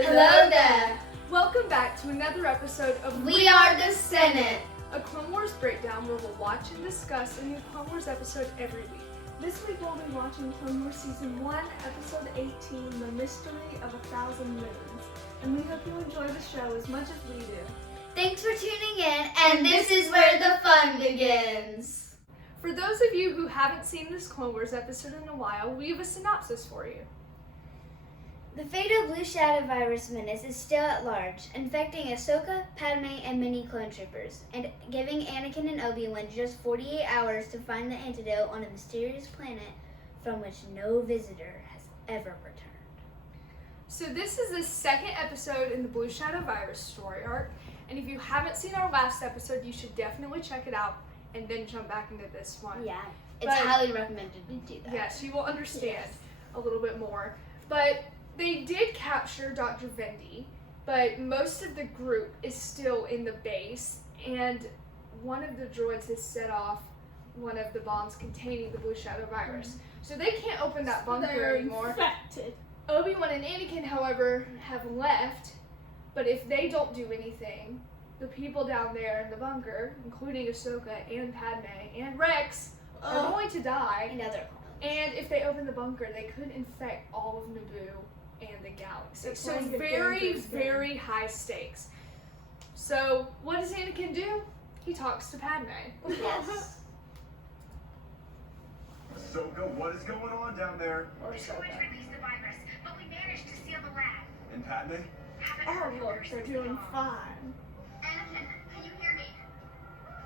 Hello there! Welcome back to another episode of We Are the Senate! A Clone Wars breakdown where we'll watch and discuss a new Clone Wars episode every week. This week we'll be watching Clone Wars Season 1, Episode 18, The Mystery of 1,000 Moons. And we hope you enjoy the show as much as we do. Thanks for tuning in, and this is where the fun begins. For those of you who haven't seen this Clone Wars episode in a while, we have a synopsis for you. The fatal Blue Shadow virus menace is still at large, infecting Ahsoka, Padme, and many clone troopers, and giving Anakin and Obi-Wan just 48 hours to find the antidote on a mysterious planet from which no visitor has ever returned. So this is the second episode in the Blue Shadow virus story arc, and if you haven't seen our last episode, you should definitely check it out and then jump back into this one. Yeah, it's highly recommended to do that. Yes, you will understand a little bit more. But they did capture Dr. Vendy, but most of the group is still in the base, and one of the droids has set off one of the bombs containing the Blue Shadow virus. So they can't open that bunker anymore. Infected. Obi-Wan and Anakin, however, have left, but if they don't do anything, the people down there in the bunker, including Ahsoka and Padme and Rex, are going to die. And other clones. And if they open the bunker, they could infect all of Naboo and the galaxy. It's So like a very, dangerous game. very high stakes. So what does Anakin do? He talks to Padme. Yes. Ahsoka, what is going on down there? Or The so. droids released the virus, but we managed to seal the lab. And Padme? Haven't Oh, heard from look, her they're since doing the fine. Anakin, can you hear me?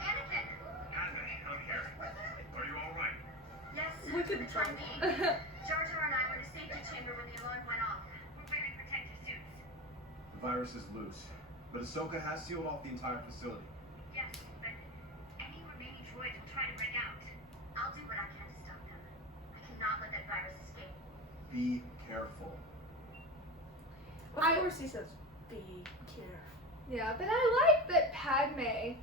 Anakin! Padme, I'm here. Are you all right? Yes, Look for at the time being. Jar Jar and I were in a safety chamber when the alarm went off. We're wearing protective suits. The virus is loose, but Ahsoka has sealed off the entire facility. Yes, but any remaining droids will try to break out. I'll do what I can to stop them. I cannot let that virus escape. Be careful. Of course he says, be careful. Yeah, but I like that Padme,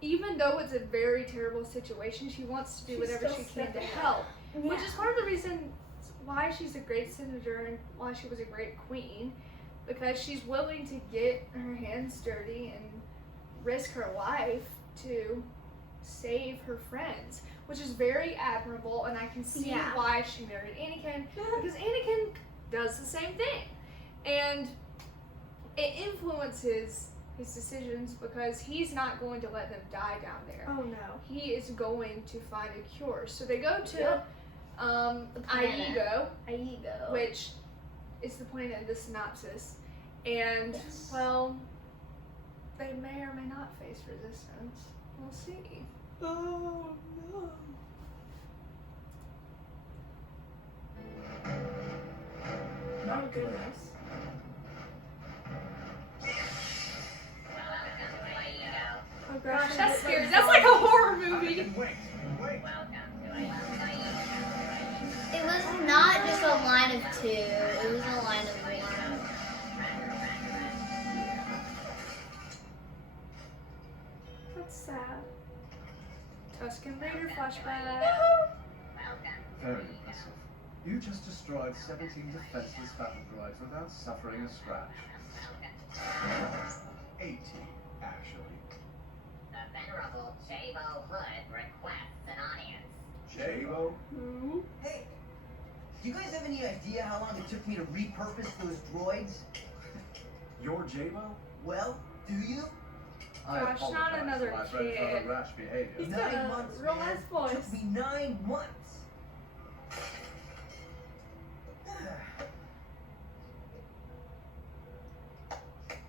even though it's a very terrible situation, she wants to do She's whatever still she can to stepping help. Which is part of the reason why she's a great senator and why she was a great queen. Because she's willing to get her hands dirty and risk her life to save her friends. Which is very admirable, and I can see why she married Anakin. Because Anakin does the same thing. And it influences his decisions because he's not going to let them die down there. Oh no. He is going to find a cure. So they go to planet. Aigo, which is the planet in the synopsis. And, well, they may or may not face resistance. We'll see. Oh no. Oh goodness. Oh Gosh, that's scary. That's like a horror movie. Wait. It was not just a line of two, it was a line of one. That's sad. Tusken Raider flashback. Very impressive. You just destroyed 17 defenseless battle droids without suffering a scratch. 18, actually. The Venerable J-Bo Hood requests an audience. J-Lo? Who? Hey, do you guys have any idea how long it took me to repurpose those droids? You're J-Lo? Well, do you? I Gosh, not apologize another for my friend's kid. rather rash behavior. He's got 9 a months, real man. nice voice. Took me 9 months.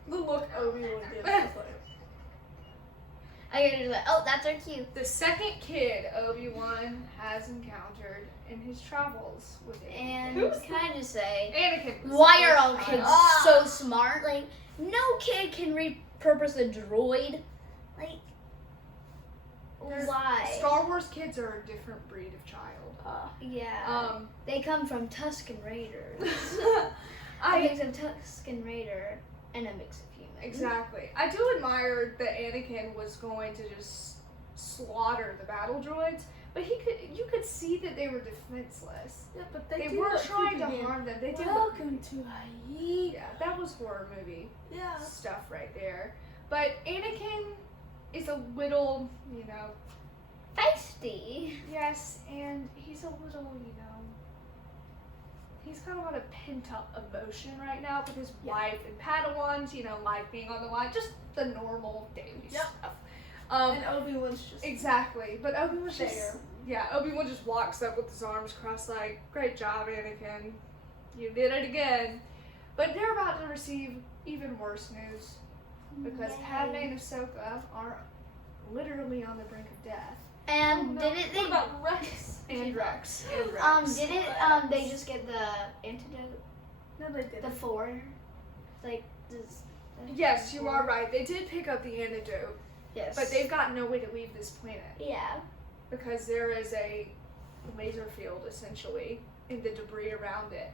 The look Obi-Wan gives is like, I get like, oh, that's our cue. The second kid Obi-Wan has encountered in his travels with And Who's can I just say, Anakin. was why the are first all one. kids so smart? Like, no kid can repurpose a droid. Like, There's- why? Star Wars kids are a different breed of child. Yeah. They come from Tusken Raiders. a I mix of Tusken Raider and a mix of human. exactly. I do admire that Anakin was going to just slaughter the battle droids, but you could could see that they were defenseless. Yeah, but They do weren't look trying to creepy, man. harm them. They did look Welcome to Hawaii. Yeah, that was horror movie Yeah. stuff right there. But Anakin is a little, you know, Feisty. yes, and he's a little, you know, he's kind of on a pent-up emotion right now with his wife and Padawans, you know, life being on the line, just the normal daily Yep. stuff. And Obi-Wan's just Exactly, but Obi-Wan's there. just, yeah, Obi-Wan just walks up with his arms crossed like, great job, Anakin, you did it again. But they're about to receive even worse news, because Yay. Padme and Ahsoka are literally on the brink of death. And didn't What they? about Rex? And Rex. And Rex. Didn't they just get the antidote? No, they didn't. The 4, like this. Yes, you are right. They did pick up the antidote, Yes. but they've got no way to leave this planet Yeah. because there is a laser field essentially in the debris around it.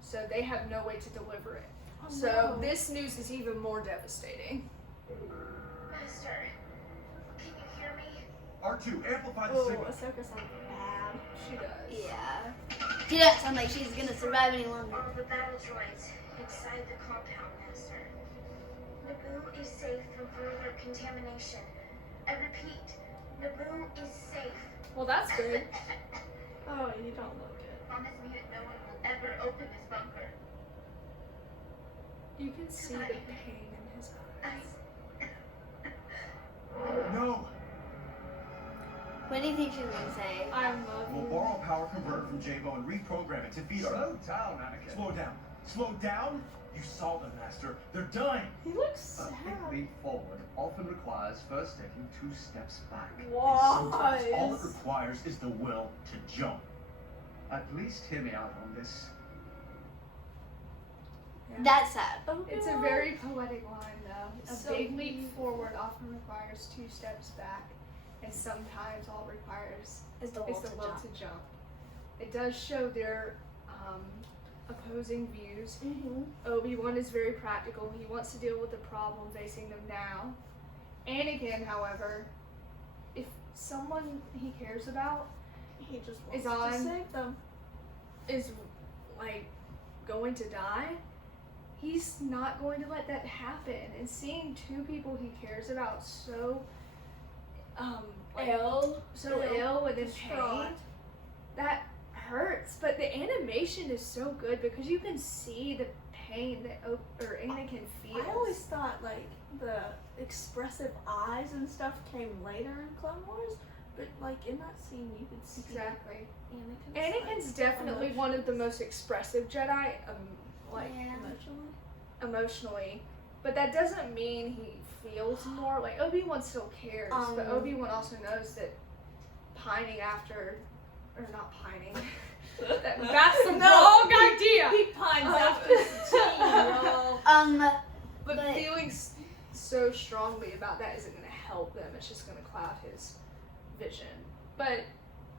So they have no way to deliver it. Oh, So no. this news is even more devastating. Master, can you hear me? R2, amplify the Oh, signal. Ahsoka sounds bad. She does. Yeah. She doesn't sound like she's gonna survive any longer. All the battle droids inside the compound, Master. Naboo is safe from further contamination. I repeat, Naboo is safe. Well, that's good. Oh, you don't look good. Promise me that no one will ever open this bunker. You can see the pain in his eyes. No. What do you think she's gonna say? I love We'll you. borrow power converter from Jabo and reprogram it to feed our... Slow down, Anakin. Slow down. Slow down? You saw them, Master. They're dying. He looks A sad. quick leap forward often requires first taking 2 steps back. Why? Sometimes all it requires is the will to jump. At least hear me out on this. That's sad. It's a very poetic line, though. A So big leap beautiful. forward often requires 2 steps back, and sometimes all it requires Is the is will the to will jump. to jump. It does show their opposing views. Mm-hmm. Obi-Wan is very practical. He wants to deal with the problem facing them now. Anakin, however, if someone he cares about He just Is wants to on. save them. is like going to die, he's not going to let that happen. And seeing 2 people he cares about so like, Ill. so Ill. ill and in Distraught. pain, that hurts. But the animation is so good because you can see the pain that Anakin feels. I always thought like the expressive eyes and stuff came later in Clone Wars, but like in that scene you could see Exactly. Anakin's Anakin's definitely one of the most expressive Jedi, like Yeah. emotionally, but that doesn't mean he feels more. Like Obi-Wan still cares, but Obi-Wan also knows that pining after, or not pining. That's the wrong idea. He pines after tea, y'all. But But- feeling so strongly about that isn't going to help them. It's just going to cloud his vision. But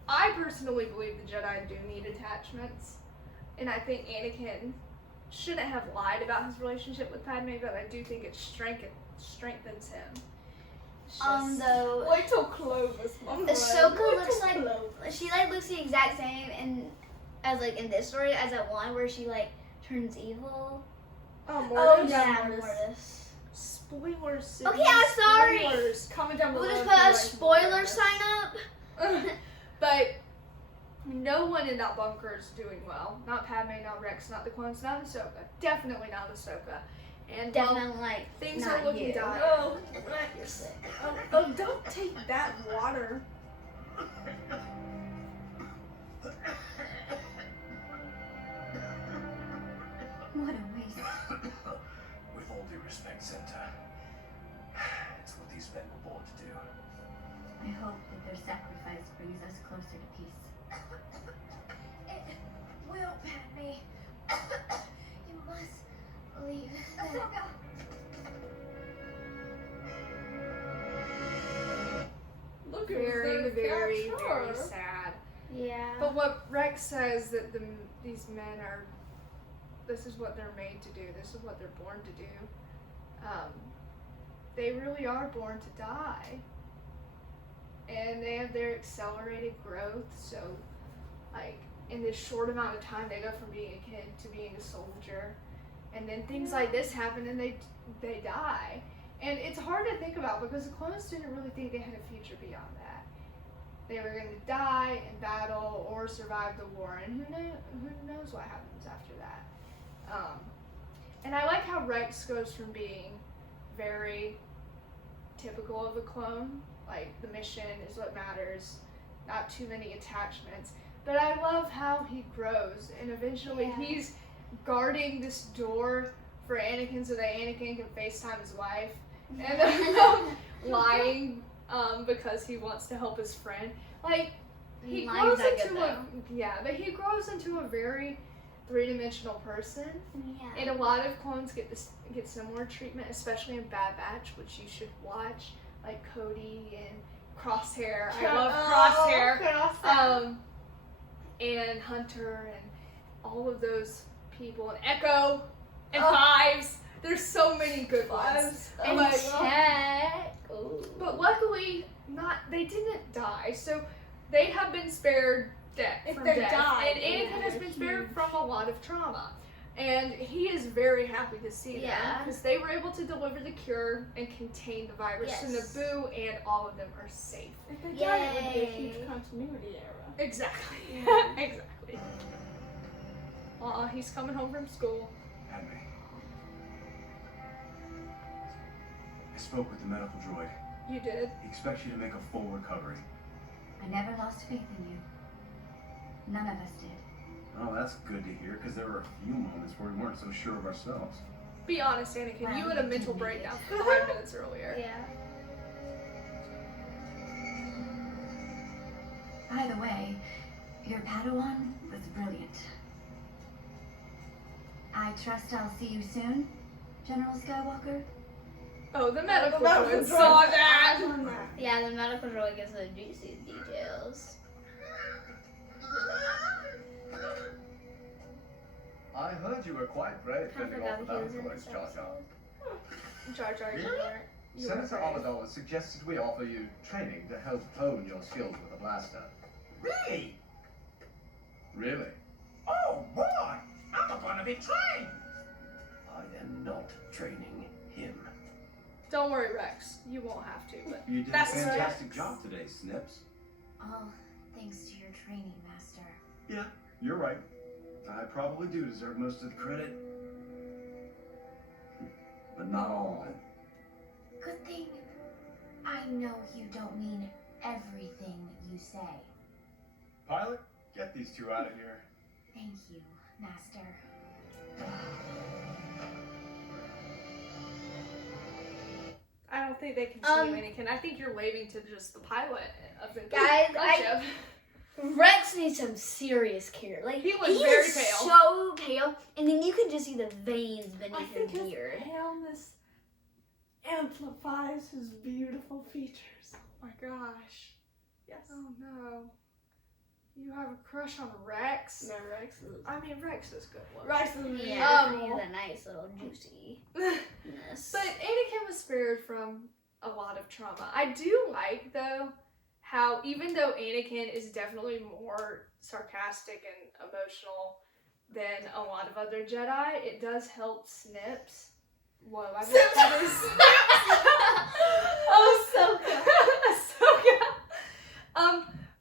I personally believe the Jedi do need attachments, and I think Anakin shouldn't have lied about his relationship with Padme, but I do think it strengthens him. It's just- Though Wait till Clovis. Ahsoka looks like she looks the exact same as in this story as that one where she turns evil. Oh, Oh, Mortis. yeah. Yeah, Mortis. Mortis. Spoilers. Okay, I'm sorry. Spoilers. Comment down below. We'll just if put you a like spoiler Mortis. sign up. But no one in that bunker is doing well. Not Padme, not Rex, not the clones, not Ahsoka. Definitely not Ahsoka. And well, Definitely things not are looking you. dire. Oh, You're sick. oh, don't take that water. What a waste. With all due respect, Senator, it's what these men were born to do. I hope that their sacrifice brings us closer to peace. It will, Padme. You must believe that. Look at Very, very, very sad. Yeah. But what Rex says that these men are, this is what they're made to do. This is what they're born to do. They really are born to die. And they have their accelerated growth, so like in this short amount of time they go from being a kid to being a soldier, and then things like this happen and they die. And it's hard to think about because the clones didn't really think they had a future beyond that. They were going to die in battle or survive the war, and who knows what happens after that. And I like how Rex goes from being very typical of a clone, like the mission is what matters, not too many attachments. But I love how he grows, and eventually he's guarding this door for Anakin so that Anakin can FaceTime his wife, and lying because he wants to help his friend. Like he grows into a very three-dimensional person. Yeah. And a lot of clones get similar treatment, especially in Bad Batch, which you should watch, like Cody and Crosshair. I love Crosshair. And Hunter and all of those people, and Echo and Fives. There's so many good ones. And Tech. But luckily, they didn't die, so they have been spared death. And Anakin has been spared from a lot of trauma. And he is very happy to see them because they were able to deliver the cure and contain the virus. So Naboo and all of them are safe. If they died, it would be a huge continuity error. Exactly. Exactly. He's coming home from school. Padme. I spoke with the medical droid. You did? He expects you to make a full recovery. I never lost faith in you. None of us did. Oh, that's good to hear, because there were a few moments where we weren't so sure of ourselves. Be honest, Anakin. Well, you had a you mental did breakdown it. 5 minutes earlier. Yeah. By the way, your Padawan was brilliant. I trust I'll see you soon, General Skywalker. Oh, the medical medical droid droid. saw that. Yeah, the medical droid gives the juicy details. I heard you were quite brave I fending forgot off that the he was in droids, this Jar Jar. episode. Jar Jar, you were Senator brave. Amidala suggested we offer you training to help hone your skills with a blaster. Really? Really? Oh boy! I'm not gonna be trained! I am not training him. Don't worry, Rex. You won't have to, but You did That's a fantastic Rex. job today, Snips. All thanks to your training, Master. Yeah, you're right. I probably do deserve most of the credit. But not all of it. Good thing I know you don't mean everything you say. Pilot, get these two out of here. Thank you, Master. I don't think they can see you, Anakin. I think you're waving to just the pilot of the Guys, gunship. Rex needs some serious care. Like He was is very pale. so pale, and then you can just see the veins I beneath think his his beard. paleness amplifies his beautiful features. Oh my gosh. Yes. Oh no. You have a crush on Rex? No, Rex is. I mean, Rex is good looking. Rex is Yeah, beautiful. he's a nice little juiciness. But Anakin was spared from a lot of trauma. I do like, though, how even though Anakin is definitely more sarcastic and emotional than a lot of other Jedi, it does help Snips. Whoa, I just called her Snips. Oh, Ahsoka.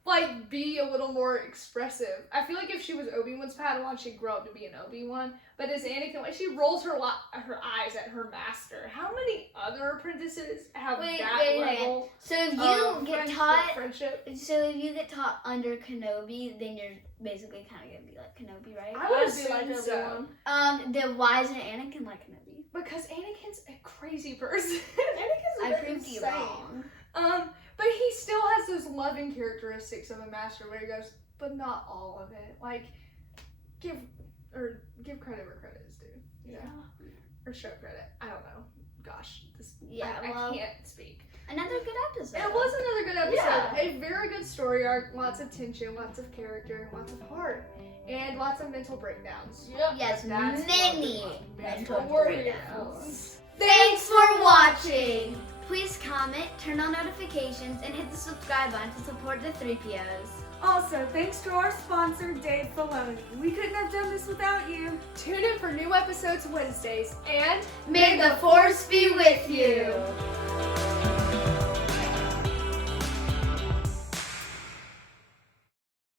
Like, be a little more expressive. I feel like if she was Obi-Wan's Padawan, she'd grow up to be an Obi-Wan. But as Anakin, like, she rolls her eyes at her master. How many other apprentices have Wait, that wait, level? So if you get taught, friendship. so if you get taught under Kenobi, then you're basically kind of gonna be like Kenobi, right? I would I'd be like assume so. everyone. Then why isn't Anakin like Kenobi? Because Anakin's a crazy person. Anakin's a I bit proved you insane. wrong. But he still has those loving characteristics of a master where he goes, but not all of it. Like, give credit where credit is due. You know? Or show credit. I don't know. Gosh, I can't speak. Another good episode. It was another good episode. Yeah. A very good story arc, lots of tension, lots of character, lots of heart, and lots of mental breakdowns. Yep. Yes, That's many what we want. mental Warriors. breakdowns. Thanks for watching. Please comment, turn on notifications, and hit the subscribe button to support the Threepios. Also, thanks to our sponsor, Dave Filoni. We couldn't have done this without you. Tune in for new episodes Wednesdays, and May the Force be with you.